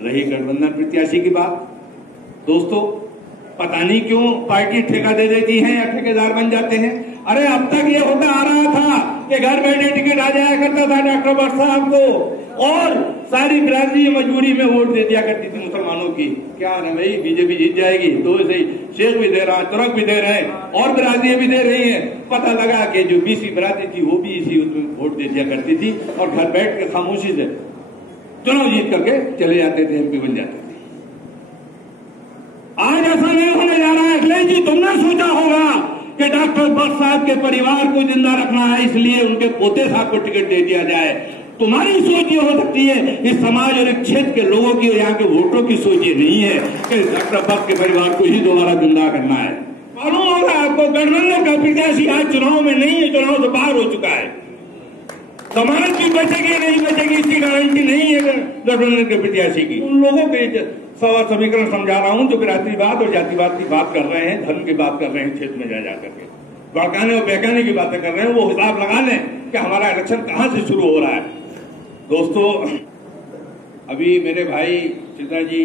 रही गठबंधन प्रत्याशी की बात, दोस्तों पता नहीं क्यों पार्टी ठेका दे देती है या ठेकेदार बन जाते हैं। अरे अब तक ये होता आ रहा था कि घर बैठे टिकट आ जाया करता था डॉक्टर भट्ट साहब को, और सारी बिरादरी मजबूरी में वोट दे दिया करती थी मुसलमानों की। क्या है भाई, बीजेपी जीत जाएगी तो सही, शेख भी दे रहा है, तुरक भी दे रहे हैं, और बिरादरी भी दे रही है। पता लगा कि जो बीसी बिरादरी थी वो भी इसी उसमें वोट दे दिया करती थी और घर बैठ के खामोशी से चुनाव जीत करके चले जाते थे, एमपी बन जाते थे। आज ऐसा नहीं होने जा रहा है। अखिलेश जी, तुमने सोचा होगा कि डॉक्टर भट्ट साहब के परिवार को जिंदा रखना है, इसलिए उनके पोते साहब को टिकट दे दिया जाए। तुम्हारी सोच ये हो सकती है, इस समाज और एक क्षेत्र के लोगों की और यहाँ के वोटरों की सोच ये नहीं है कि डॉक्टर भट्ट के परिवार को ही दोबारा जिंदा करना है। मालूम होगा आपको, गठबंधन का प्रत्याशी आज चुनाव में नहीं है, चुनाव से बाहर हो चुका है। समाज की बचेगी नहीं बचेगी इसकी गारंटी नहीं है गठबंधन के प्रत्याशी की। उन लोगों के समीकरण समझा रहा हूं जो बिरादरीवाद और जातिवाद की बात कर रहे हैं, धर्म की बात कर रहे हैं, क्षेत्र में जा करके भड़काने और बहकाने की बातें कर रहे हैं। वो हिसाब लगा लें कि हमारा इलेक्शन कहां से शुरू हो रहा है। दोस्तों, अभी मेरे भाई चित्रा जी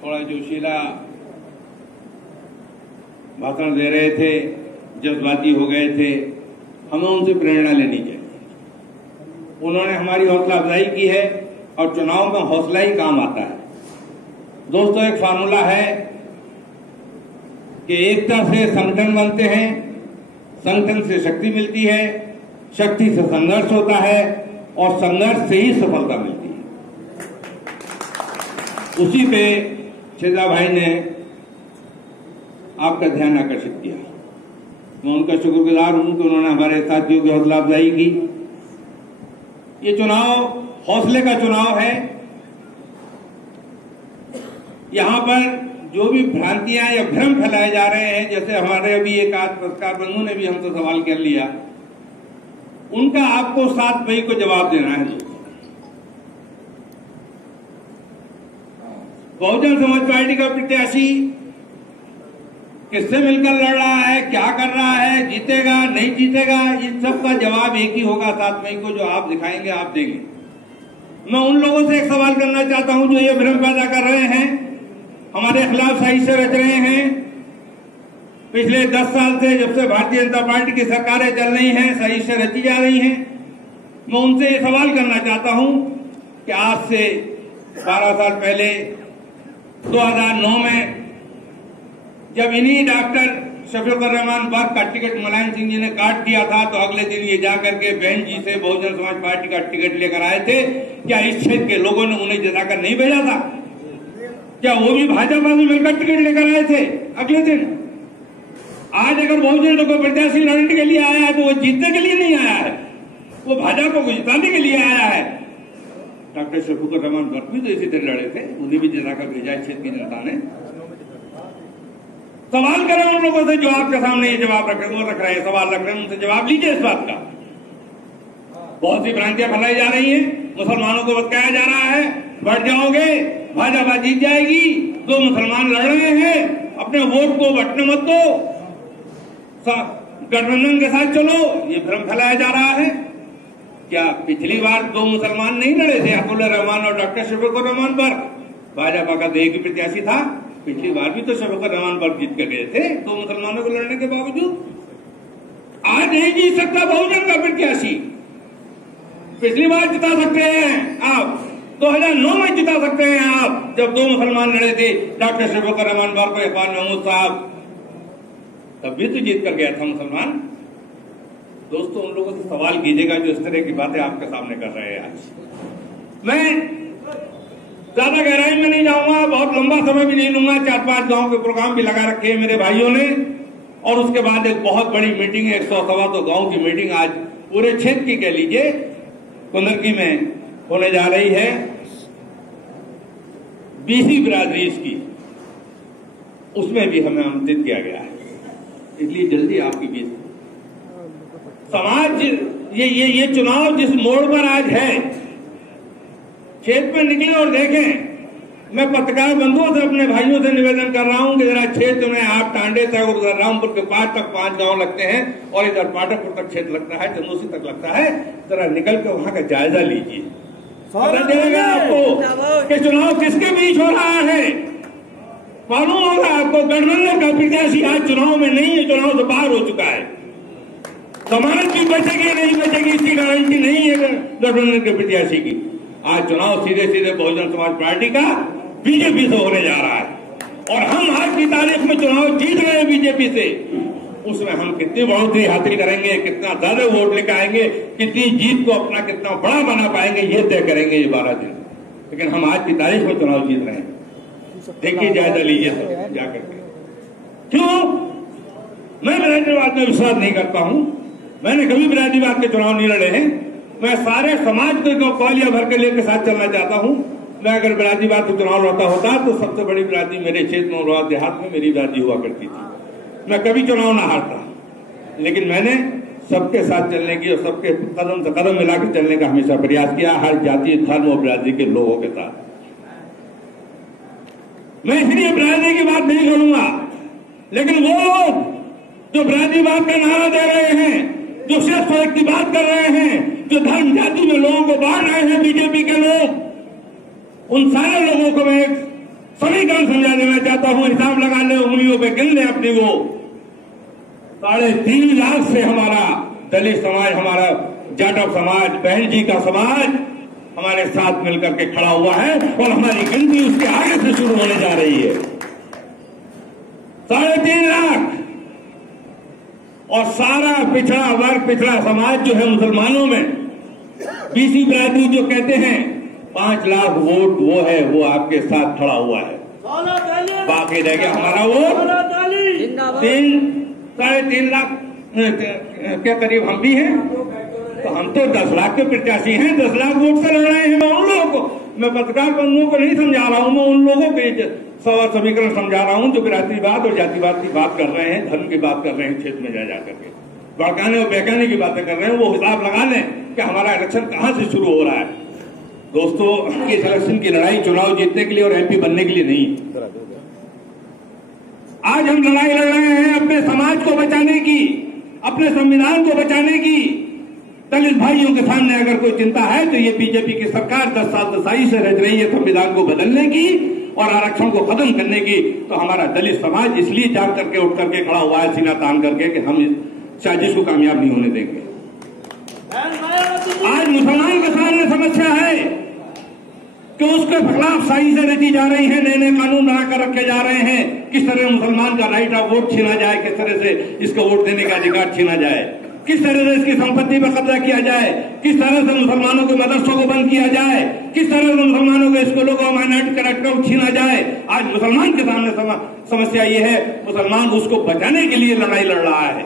थोड़ा जोशीला भाषण दे रहे थे, जज्बाती हो गए थे, हमें उनसे प्रेरणा लेनी चाहिए। उन्होंने हमारी हौसला अफजाई की है और चुनाव में हौसला ही काम आता है। दोस्तों, एक फार्मूला है कि एकता से संगठन बनते हैं, संगठन से शक्ति मिलती है, शक्ति से संघर्ष होता है और संघर्ष से ही सफलता मिलती है। उसी पे छेदा भाई ने आपका ध्यान आकर्षित किया। मैं उनका शुक्रगुजार हूं कि उन्होंने हमारे साथियों की हौसला अफजाई की। ये चुनाव हौसले का चुनाव है। यहां पर जो भी भ्रांतियां या भ्रम फैलाए जा रहे हैं, जैसे हमारे अभी एक आध पत्रकार बंधु ने भी हमसे सवाल कर लिया, उनका आपको 7 मई को जवाब देना है। बहुजन समाज पार्टी का प्रत्याशी किससे मिलकर लड़ रहा है, क्या कर रहा है, जीतेगा नहीं जीतेगा, इन सब का जवाब एक ही होगा 7 मई को, जो आप दिखाएंगे आप देंगे। मैं उन लोगों से एक सवाल करना चाहता हूं जो ये भ्रम पैदा कर रहे हैं, हमारे खिलाफ साजिशें रच रहे हैं। पिछले 10 साल से, जब से भारतीय जनता पार्टी की सरकारें चल रही हैं, साजिशें रची जा रही हैं। मैं उनसे ये सवाल करना चाहता हूं कि आज से 12 साल पहले 2009 में जब इन्हीं डॉक्टर शफीकुर रहमान बर्क का टिकट मुलायम सिंह जी ने काट दिया था, तो अगले दिन ये जाकर के बहन जी से बहुजन समाज पार्टी का टिकट लेकर आए थे। क्या इस क्षेत्र के लोगों ने उन्हें जताकर नहीं भेजा था? क्या वो भी भाजपा में मिलकर टिकट लेकर आए थे अगले दिन? आज अगर बहुजन को प्रत्याशी लड़ने के लिए आया है तो वो जीतने के लिए नहीं आया है, वो भाजपा को जिताने के लिए आया है। डॉक्टर शफीकुर रहमान बर्क भी तो इसी तरह लड़े थे, उन्हें भी जताकर भेजा क्षेत्र की जनता ने। सवाल करें उन लोगों से जो आपके सामने ये जवाब रख रहे हैं, सवाल रख रहे हैं, उनसे जवाब लीजिए इस बात का। बहुत सी भ्रांतियां फैलाई जा रही हैं, मुसलमानों को बताया जा रहा है बढ़ जाओगे, भाजपा जीत जाएगी, 2 मुसलमान लड़ रहे हैं, अपने वोट को बंटने मत दो, गठबंधन के साथ चलो, ये भ्रम फैलाया जा रहा है। क्या पिछली बार 2 मुसलमान नहीं लड़े थे, अब्दुल्ला रहमान और डॉक्टर शफीकुर रहमान बर्क? भाजपा का एक ही प्रत्याशी था, पिछली बार भी तो शफीकुर रहमान बर्क जीत कर गए थे 2 मुसलमानों को लड़ने के बावजूद। आज नहीं जीत सकता बहुजन का प्रत्याशी। पिछली बार जिता सकते हैं आप, 2009 में जिता सकते हैं आप, जब 2 मुसलमान लड़े थे, डॉक्टर शफीकुर रहमान बर्क और इकबाल महमूद साहब, तब भी तो जीत कर गया था मुसलमान। दोस्तों, उन लोगों से सवाल कीजिएगा जो इस तरह की बातें आपके सामने कर रहे हैं। आज मैं ज्यादा गहराई में नहीं जाऊंगा, बहुत लंबा समय भी नहीं लूंगा। 4-5 गांव के प्रोग्राम भी लगा रखे हैं मेरे भाइयों ने, और उसके बाद एक बहुत बड़ी मीटिंग है, 100-125 गांव की मीटिंग आज पूरे क्षेत्र की कह लीजिए कुंदरकी में होने जा रही है। बीसी बिरादरी की, उसमें भी हमें आमंत्रित किया गया है, इसलिए जल्दी आपकी बीच समाज ये चुनाव जिस मोड़ पर आज है, क्षेत्र में निकले और देखें। मैं पत्रकार बंधुओं से, अपने भाइयों से निवेदन कर रहा हूं कि जरा क्षेत्र में आप टांडे तक और उधर रामपुर के पास तक 5 गांव लगते हैं और इधर पाटकपुर तक क्षेत्र लगता है, चंदोसी तक लगता है, जरा निकल के वहां का जायजा लीजिए, पता चलेगा आपको कि चुनाव किसके बीच हो रहा है। मालूम होगा आपको, गठबंधन का प्रत्याशी आज चुनाव में नहीं है, चुनाव से बाहर हो चुका है। समाज भी बचेगी नहीं बचेगी इसकी गारंटी नहीं है गठबंधन के प्रत्याशी की। आज चुनाव सीधे सीधे बहुजन समाज पार्टी का बीजेपी से होने जा रहा है और हम आज की तारीख में चुनाव जीत रहे हैं बीजेपी से। उसमें हम कितनी बढ़ोतरी हासिल करेंगे, कितना ज्यादा वोट लेकर आएंगे, कितनी जीत को अपना कितना बड़ा बना पाएंगे, ये तय करेंगे ये 12 दिन। लेकिन हम आज की तारीख में चुनाव जीत रहे हैं। देखिए, जायजा लीजिए सब जाकर के। क्यों? मैं विराजीवाद में विश्वास नहीं करता हूं। मैंने कभी विराजीवाद के चुनाव नहीं लड़े हैं। मैं सारे समाज को कौलिया भर के लेकर साथ चलना चाहता हूं। मैं अगर विराजीवाद का चुनाव लड़ता होता तो सबसे बड़ी विराजी मेरे क्षेत्र में देहात में मेरी विराजी हुआ करती थी। मैं कभी चुनाव ना हारता, लेकिन मैंने सबके साथ चलने की और सबके कदम से कदम मिलाकर चलने का हमेशा प्रयास किया, हर जाति धर्म और बिरादरी के लोगों के साथ। मैं इसलिए बिरादरी की बात नहीं करूंगा, लेकिन वो लोग जो बिरादरीवाद का नारा दे रहे हैं, जो सिर्फ स्वयं की बात कर रहे हैं, जो धर्म जाति में लोगों को बांट रहे हैं बीजेपी के लोग, उन सारे लोगों को मैं एक समीकरण समझा देना चाहता हूं। हिसाब लगा ले, उंगलियों पे गिन ले अपनी वो 3.5 लाख से हमारा दलित समाज, हमारा जाटव समाज, बहन जी का समाज हमारे साथ मिलकर के खड़ा हुआ है और हमारी गिनती उसके आगे से शुरू होने जा रही है। 3.5 लाख और सारा पिछड़ा वर्ग, पिछड़ा समाज जो है मुसलमानों में, बीसी बिरादरी जो कहते हैं 5 लाख वोट वो है, वो आपके साथ खड़ा हुआ है। बाकी रह गया हमारा वोट 3.5 लाख के करीब हम भी हैं। तो हम तो 10 लाख के प्रत्याशी हैं, 10 लाख वोट से लड़ रहे हैं। मैं उन लोगों को, मैं पत्रकार बंधुओं को नहीं समझा रहा हूं, मैं उन लोगों के समीकरण समझा रहा हूं जो बिरादरीवाद और जातिवाद की बात कर रहे हैं, धर्म की बात कर रहे हैं, क्षेत्र में जा करके भड़काने और बहकाने की बातें कर रहे हैं। वो हिसाब लगा लें कि हमारा इलेक्शन कहां से शुरू हो रहा है। दोस्तों, इस इलेक्शन की लड़ाई चुनाव जीतने के लिए और एमपी बनने के लिए नहीं। आज हम लड़ाई लड़ रहे हैं अपने समाज को बचाने की, अपने संविधान को बचाने की। दलित भाइयों के सामने अगर कोई चिंता है तो ये बीजेपी की सरकार 10 साल से सही से रह रही है संविधान को बदलने की और आरक्षण को खत्म करने की। तो हमारा दलित समाज इसलिए जाग करके उठ करके खड़ा हुआ है, सीना तान करके, कि हम इस साजिश को कामयाब नहीं होने देंगे। आज मुसलमान के सामने समस्या है कि उसके खिलाफ सही से रची जा रही है, नए नए कानून बनाकर रखे जा रहे हैं। किस तरह मुसलमान का राइट ऑफ वोट छीना जाए, किस तरह से इसको वोट देने का अधिकार छीना जाए, किस तरह से इसकी संपत्ति पर कब्जा किया जाए, किस तरह से मुसलमानों के मदरसों को बंद किया जाए, किस तरह से मुसलमानों के स्कूलों को माइनॉरिटी करेक्टर छीना जाए। आज मुसलमान के सामने समस्या ये है, मुसलमान उसको बचाने के लिए लड़ाई लड़ रहा है।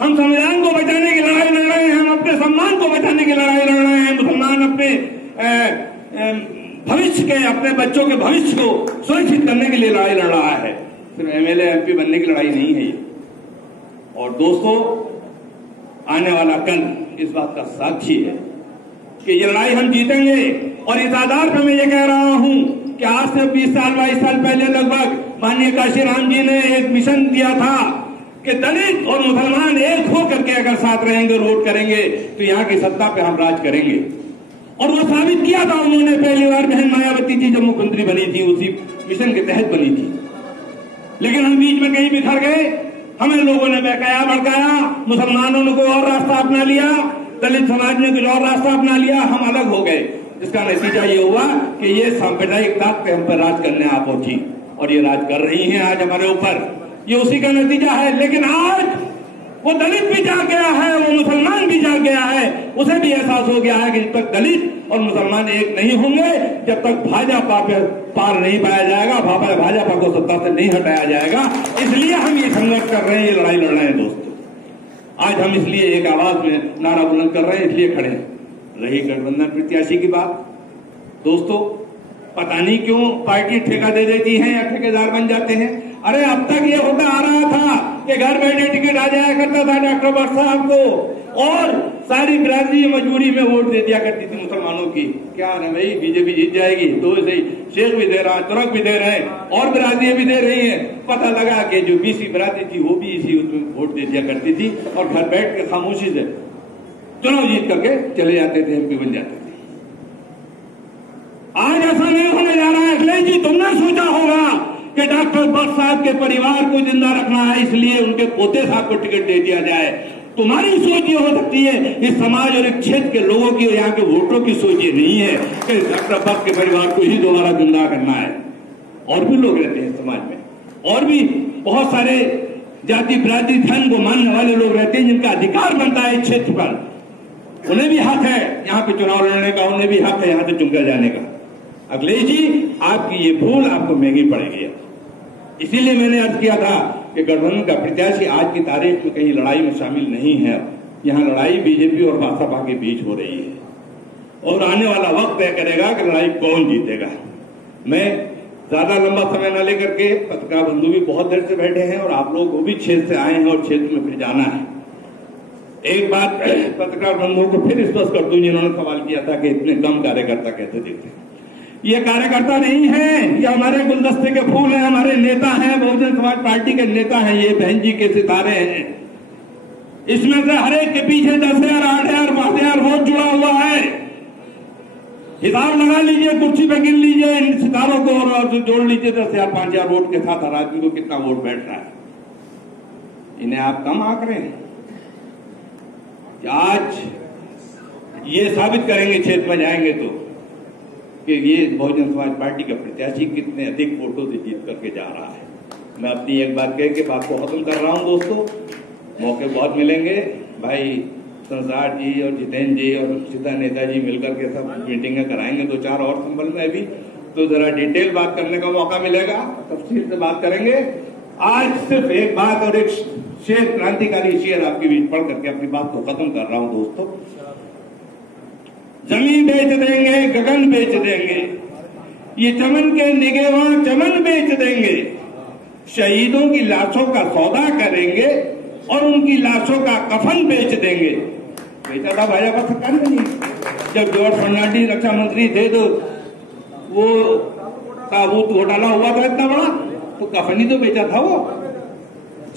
हम संविधान को बचाने की लड़ाई लड़ रहे हैं, हम अपने सम्मान को बचाने की लड़ाई लड़ रहे हैं। मुसलमान अपने भविष्य के, अपने बच्चों के भविष्य को सुरक्षित करने के लिए लड़ाई लड़ रहा है। सिर्फ एमएलए एमपी बनने की लड़ाई नहीं है ये। और दोस्तों, आने वाला कल इस बात का साक्षी है कि ये लड़ाई हम जीतेंगे। और इस आधार पर मैं ये कह रहा हूं कि आज से 20 साल 22 साल पहले लगभग माननीय काशीराम जी ने एक मिशन दिया था कि दलित और मुसलमान एक होकर के अगर साथ रहेंगे, वोट करेंगे तो यहाँ की सत्ता पे हम राज करेंगे। और वो साबित किया था उन्होंने। पहली बार बहन मायावती जी जब मुख्यमंत्री बनी थी, उसी मिशन के तहत बनी थी। लेकिन हम बीच में कहीं बिखर गए, हमें लोगों ने बहकाया भड़काया, मुसलमानों ने कोई और रास्ता अपना लिया, दलित समाज ने कुछ और रास्ता अपना लिया, हम अलग हो गए। इसका नतीजा ये हुआ कि ये सांप्रदायिक ताकत हम पर राज करने आ पहुंची और ये राज कर रही हैं आज हमारे ऊपर। ये उसी का नतीजा है। लेकिन आज वो दलित भी जाग गया है, वो मुसलमान भी जाग गया है, उसे भी एहसास हो गया है कि जब तक दलित और मुसलमान एक नहीं होंगे, जब तक भाजपा पे पार नहीं पाया जाएगा, भाजपा को सत्ता से नहीं हटाया जाएगा। इसलिए हम ये संघर्ष कर रहे हैं, ये लड़ाई लड़ रहे हैं दोस्तों। आज हम इसलिए एक आवाज में नारा बुलंद कर रहे हैं, इसलिए खड़े हैं। रही गठबंधन प्रत्याशी की बात, दोस्तों, पता नहीं क्यों पार्टी ठेका दे देती है या ठेकेदार बन जाते हैं। अरे अब तक ये होता आ रहा था कि घर बैठे टिकट आ जाया करता था डॉक्टर भट्ट साहब को और सारी बिरादरी मजबूरी में वोट दे दिया करती थी मुसलमानों की। क्या है भाई, बीजेपी जीत जाएगी तो ऐसे ही शेख भी दे रहा है, तुरक भी दे रहे हैं और बिरादरियां भी दे रही हैं। पता लगा कि जो बीसी बिरादरी थी वो भी इसी उसमें वोट दे दिया करती थी और घर बैठ के खामोशी से चुनाव जीत करके चले जाते थे, एमपी बन जाते थे। तुमने सोचा होगा कि डॉक्टर भट्ट साहब के परिवार को जिंदा रखना है, इसलिए उनके पोते साहब को टिकट दे दिया जाए। तुम्हारी सोच ये हो सकती है, इस समाज और एक क्षेत्र के लोगों की और यहाँ के वोटरों की सोच ये नहीं है कि डॉक्टर भट्ट के परिवार को ही दोबारा जिंदा करना है। और भी लोग रहते हैं समाज में, और भी बहुत सारे जाति बिरादरी धर्म को मानने वाले लोग रहते हैं जिनका अधिकार बनता है इस क्षेत्र पर। उन्हें भी हक है यहाँ पे चुनाव लड़ने का, उन्हें भी हक है यहाँ से चुनकर जाने का। अखिलेश जी, आपकी ये भूल आपको महंगी पड़ेगी। इसीलिए मैंने अर्ज किया था कि गठबंधन का प्रत्याशी आज की तारीख में कहीं लड़ाई में शामिल नहीं है। यहाँ लड़ाई बीजेपी और भाजपा के बीच हो रही है और आने वाला वक्त तय करेगा कि लड़ाई कौन जीतेगा। मैं ज्यादा लंबा समय न लेकर के, पत्रकार बंधु भी बहुत देर से बैठे हैं और आप लोग वो भी क्षेत्र से आए हैं और क्षेत्र में फिर जाना है। एक बात पत्रकार बंधुओं को फिर स्पष्ट कर दूं, जिन्होंने सवाल किया था कि इतने कम कार्यकर्ता कैसे दिखते हैं। ये कार्यकर्ता नहीं है, ये हमारे गुलदस्ते के फूल हैं, हमारे नेता हैं, बहुजन समाज पार्टी के नेता हैं, ये बहन जी के सितारे हैं। इसमें से हर एक के पीछे 10,000, 8,000, 5,000 वोट जुड़ा हुआ है। हिसाब लगा लीजिए, कुर्सी पे गिन लीजिए इन सितारों को और जोड़ लीजिए 10,000, 5,000 वोट के साथ हर आदमी को कितना वोट बैठ रहा है। इन्हें आप कम आंक रहे हैं। आज ये साबित करेंगे क्षेत्र में जाएंगे तो कि ये बहुजन समाज पार्टी का प्रत्याशी कितने अधिक वोटों से जीत करके जा रहा है। मैं अपनी एक बात कह के बात को खत्म कर रहा हूं दोस्तों। मौके बहुत मिलेंगे, भाई संसार जी और जितेंद्र जी और सीता नेताजी मिलकर के सब मीटिंगें कराएंगे 2-4 और संबल में भी, तो जरा डिटेल बात करने का मौका मिलेगा, तफसील से बात करेंगे। आज सिर्फ एक बात और एक शेर, क्रांतिकारी शेर आपके बीच पढ़ करके अपनी बात को खत्म कर रहा हूं दोस्तों। जमीन बेच देंगे, गगन बेच देंगे, ये चमन के निगेवान चमन बेच देंगे, शहीदों की लाशों का सौदा करेंगे और उनकी लाशों का कफन बेच देंगे। बेचा था भाजपा सरकार ने नहीं। जब जॉर्ज फर्नांडिस रक्षा मंत्री थे तो वो ताबूत घोटाला हुआ था इतना बड़ा, तो कफन ही तो बेचा था वो।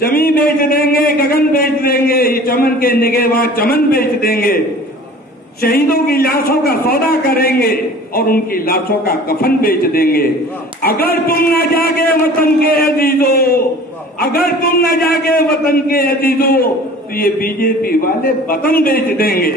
जमीन बेच देंगे, गगन बेच देंगे, ये चमन के निगेवान चमन बेच देंगे, शहीदों की लाशों का सौदा करेंगे और उनकी लाशों का कफन बेच देंगे। अगर तुम न जागे वतन के अजीजों, अगर तुम न जागे वतन के अजीजों, तो ये बीजेपी वाले वतन बेच देंगे।